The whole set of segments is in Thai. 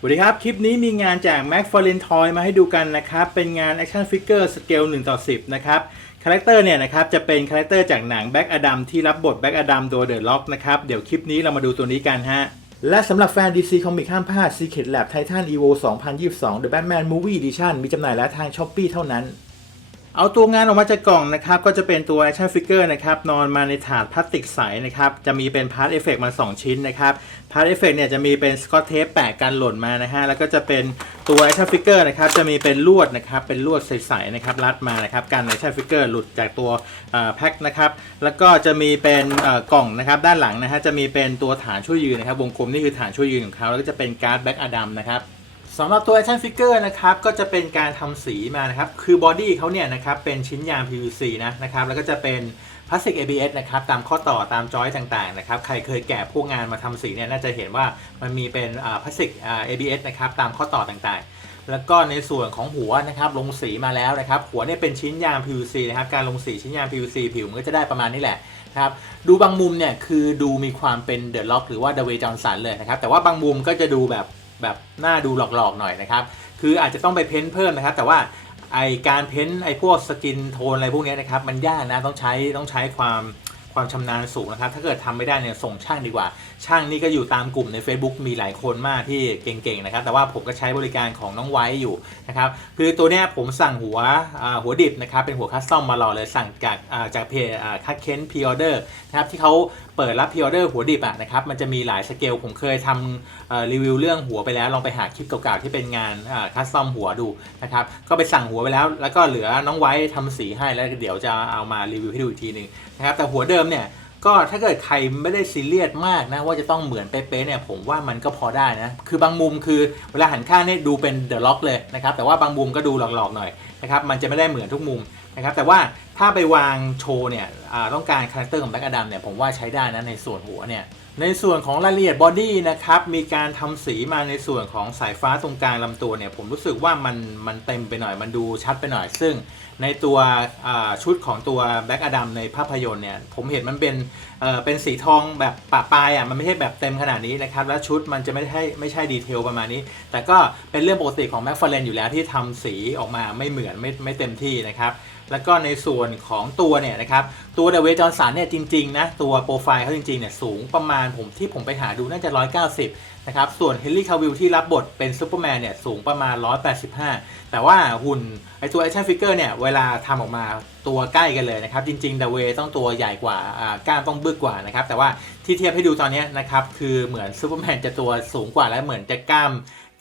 สวัสดีครับ คลิปนี้มีงานจาก Mac f a r l a n Toy มาให้ดูกันนะครับ เป็นงาน Action Figure Scale 1 ต่อ 10 นะครับคาแรคเตอร์เนี่ยนะครับจะเป็นคาแรคเตอร์จากหนังแบ็กอดัมที่รับบทแบ็กอดัมโดยเดอะล็อกนะครับเดี๋ยวคลิปนี้เรามาดูตัวนี้กันฮะและสำหรับแฟน DC Comics ห้ามพลาด Secret Lab Titan Evo 2022 The Batman Movie Edition มีจำหน่ายแล้วทาง Shopee เท่านั้น เอาตัวงานออกมาจากกล่องนะครับก็จะเป็นตัว action figure นะครับนอนมาในถาดพลาสติกใสนะครับจะมีเป็นพาร์ทเอฟเฟกมา 2 ชิ้นนะครับพาร์ทเอฟเฟกเนี่ยจะมีเป็นสกอตเทปแปะกันหล่นมานะฮะแล้วก็จะเป็นตัว action figure นะครับจะมีเป็นลวดนะครับเป็นลวดใสๆนะครับรัดมานะครับกัน action figure หลุดจากตัวแพ็คนะครับแล้วก็จะมีเป็นกล่องนะครับด้านหลังนะฮะจะมีเป็นตัวฐานช่วยยืนนะครับวงกลมนี่คือฐานช่วยยืนของเขาแล้วก็จะเป็นการ์ดแบ็กอดัมนะครับ สำหรับตัว action figure นะครับก็จะเป็นการทำสีมานะครับคือบอดี้เขาเนี่ยนะครับเป็นชิ้นยาง PVC นะนะครับแล้วก็จะเป็นพลาสติก ABS นะครับตามข้อต่อตามจอยต่างๆนะครับใครเคยแกะพวกงานมาทำสีเนี่ยน่าจะเห็นว่ามันมีเป็นพลาสติก ABS นะครับตามข้อต่อต่างๆ แล้วก็ในส่วนของหัวนะครับลงสีมาแล้วนะครับหัวเนี่ยเป็นชิ้นยาง PVC นะครับการลงสีชิ้นยาง PVC ผิวมันก็จะได้ประมาณนี้แหละครับดูบางมุมเนี่ยคือดูมีความเป็นเดอะล็อกหรือว่าเดเวจอนสันเลยนะครับแต่ว่าบางมุมก็จะดูแบบ แบบหน้าดูหลอกๆหน่อยนะครับ คืออาจจะต้องไปเพ้นท์เพิ่มนะครับ แต่ว่าไอการเพ้นท์ไอพวกสกินโทนอะไรพวกนี้นะครับ มันยากนะต้องใช้ต้องใช้ความความชำนาญสูงนะครับ ถ้าเกิดทำไม่ได้เนี่ยส่งช่างดีกว่า ช่างนี่ก็อยู่ตามกลุ่มใน Facebook มีหลายคนมากที่เก่งๆนะครับ แต่ว่าผมก็ใช้บริการของน้องไว้อยู่นะครับ คือตัวเนี้ยผมสั่งหัวหัวดิบนะครับ เป็นหัวคัสตอมมารอเลยสั่งจากจากเพจคัดเค้นพรีออเดอร์นะครับที่เขา เปิดรับพรีออเดอร์หัวดิบอะนะครับมันจะมีหลายสเกลผมเคยทำรีวิวเรื่องหัวไปแล้วลองไปหาคลิปเก่าๆที่เป็นงานคัสตอมหัวดูนะครับก็ไปสั่งหัวไปแล้ว แล้วก็เหลือน้องไว้ทำสีให้แล้วเดี๋ยวจะเอามารีวิวให้ดูอีกทีหนึ่งนะครับแต่หัวเดิมเนี่ยก็ถ้าเกิดใครไม่ได้ซีเรียสมากนะว่าจะต้องเหมือนเป๊ะๆเนี่ยผมว่ามันก็พอได้นะ คือบางมุมคือเวลาหันข้างเนี่ยดูเป็นเดอะล็อกเลยนะครับแต่ว่าบางมุมก็ดูหลอกๆหน่อยนะครับมันจะไม่ได้เหมือนทุกมุมนะครับแต่ว่าถ้าไปวางโชว์เนี่ยต้องการคาแรคเตอร์ของแบ็กอดัมเนี่ยผมว่าใช้ได้นะในส่วนหัวเนี่ยในส่วนของรายละเอียดบอดี้นะครับมีการทำสีมาในส่วนของสายฟ้าตรงกลางลำตัวเนี่ยผมรู้สึกว่ามันมันเต็มไปหน่อยมันดูชัดไปหน่อย ซึ่งในตัวชุดของตัวแบ็กอดัมในภาพยนตร์เนี่ยผมเห็นมันเป็นเป็นสีทองแบบปะปลายอะมันไม่ใช่แบบเต็มขนาดนี้นะครับแล้วชุดมันจะไม่ใช่ไม่ใช่ดีเทลประมาณนี้ แต่ก็เป็นเรื่องปกติของแม็กฟาเรนอยู่แล้วที่ทำสีออกมาไม่เหมือนไม่ไม่เต็มที่นะครับแล้วก็ในส่วนของตัวเนี่ยนะครับตัวเดเวจอห์นสันเนี่ยจริงๆนะตัวโปรไฟล์เขาจริงๆเนี่ยสูงประมาณผมที่ผมไปหาดูน่าจะ 190 นะครับ ส่วนเฮนรี่คาวิลที่รับบทเป็นซูเปอร์แมนเนี่ยสูงประมาณ 185 แต่ว่าหุ่นไอตัวแอคชั่นฟิกเกอร์เนี่ยเวลาทำออกมาตัวใกล้กันเลยนะครับ จริงๆเดเวต้องตัวใหญ่กว่าอ่ากล้ามต้องบึกกว่านะครับแต่ว่าที่เทียบให้ดูตอนนี้นะครับคือเหมือนซูเปอร์แมนจะตัวสูงกว่าและเหมือนจะกล้าม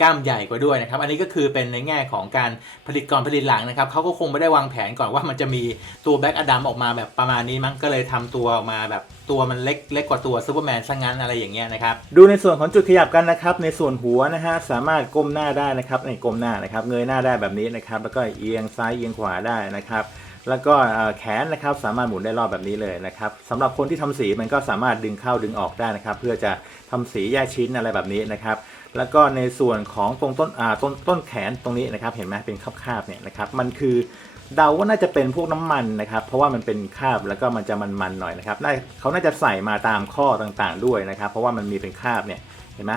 กล้ามใหญ่กว่าด้วยนะครับ อันนี้ก็คือเป็นในแง่ของการผลิตก่อนผลิตหลังนะครับเขาก็คงไม่ได้วางแผนก่อนว่ามันจะมีตัวแบ็กอดัมออกมาแบบประมาณนี้มั้งก็เลยทำตัวออกมาแบบตัวมันเล็กเล็กกว่าตัวซูเปอร์แมนซะงั้นอะไรอย่างเงี้ยนะครับดูในส่วนของจุดขยับกันนะครับ ในส่วนหัวนะฮะสามารถก้มหน้าได้นะครับในก้มหน้านะครับเงยหน้าได้แบบนี้นะครับแล้วก็เอียงซ้ายเอียงขวาได้นะครับแล้วก็แขนนะครับสามารถหมุนได้รอบแบบนี้เลยนะครับสำหรับคนที่ทำสีมันก็สามารถดึงเข้าดึงออกได้นะครับ เพื่อจะทำสีแยกชิ้นอะไรแบบนี้นะครับ แล้วก็ในส่วนของตรงต้นอ่าต้นต้นแขนตรงนี้นะครับเห็นไหมเป็นคราบๆเนี่ยนะครับมันคือเดาว่าน่าจะเป็นพวกน้ำมันนะครับ เพราะว่ามันเป็นคราบแล้วก็มันจะมันๆหน่อยนะครับน่าเขาน่าจะใส่มาตามข้อต่างๆด้วยนะครับ เพราะว่ามันมีเป็นคราบเนี่ยเห็นไหม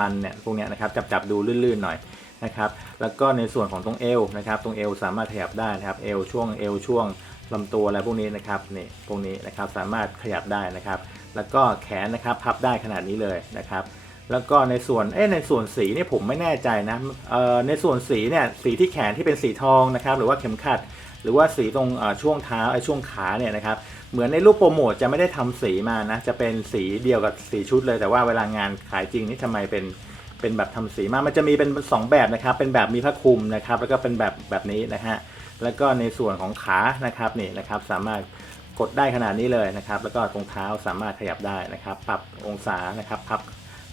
มันๆเนี่ยพวกเนี้ยนะครับจับจับๆดูลื่นๆหน่อยนะครับ แล้วก็ในส่วนของตรงเอวนะครับตรงเอวสามารถขยับได้นะครับเอวช่วงเอวช่วงลำตัวอะไรพวกนี้นะครับนี่พวกนี้นะครับสามารถขยับได้นะครับ แล้วก็แขนนะครับพับได้ขนาดนี้เลยนะครับ แล้วก็ในส่วนเอ๊ในส่วนสีนี่ผมไม่แน่ใจนะเอ่อในส่วนสีเนี่ยสีที่แขนที่เป็นสีทองนะครับหรือว่าเข็มขัด หรือว่าสีตรงช่วงเท้าไอ้ช่วงขาเนี่ยนะครับเหมือนในรูปโปรโมทจะไม่ได้ทำสีมานะจะเป็นสีเดียวกับสีชุดเลย แต่ว่าเวลางานขายจริงนี่ทำไมเป็นเป็นแบบทำสีมามันจะมีเป็นสองแบบนะครับ เป็นแบบมีผ้าคลุมนะครับแล้วก็เป็นแบบแบบนี้นะฮะแล้วก็ในส่วนของขานะครับนี่นะครับสามารถกดได้ขนาดนี้เลยนะครับ แล้วก็ตรงเท้าสามารถขยับได้นะครับ ปรับองศานะครับพับ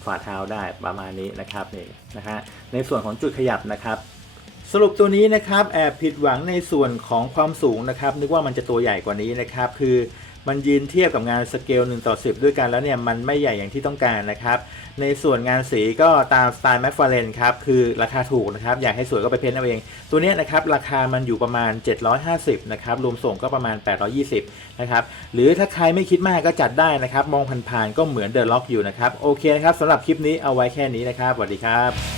ฝ่าเท้าได้ประมาณนี้นะครับนี่นะฮะในส่วนของจุดขยับนะครับ สรุปตัวนี้นะครับแอบผิดหวังในส่วนของความสูงนะครับนึกว่ามันจะตัวใหญ่กว่านี้นะครับคือ มันยืนเทียบกับงานสเกล1ต่อ10 ด้วยกันแล้วเนี่ย มันไม่ใหญ่อย่างที่ต้องการนะครับ ในส่วนงานสีก็ตามสไตล์แมคฟาเรนครับ คือราคาถูกนะครับ อยากให้สวยก็ไปเพ้นเอาเอง ตัวเนี้ยนะครับ ราคามันอยู่ประมาณ 750 นะครับ รวมส่งก็ประมาณ 820 นะครับ หรือถ้าใครไม่คิดมากก็จัดได้นะครับ มองผ่านๆก็เหมือนเดอะล็อกอยู่นะครับ โอเคนะครับสำหรับคลิปนี้เอาไว้แค่นี้นะครับสวัสดีครับ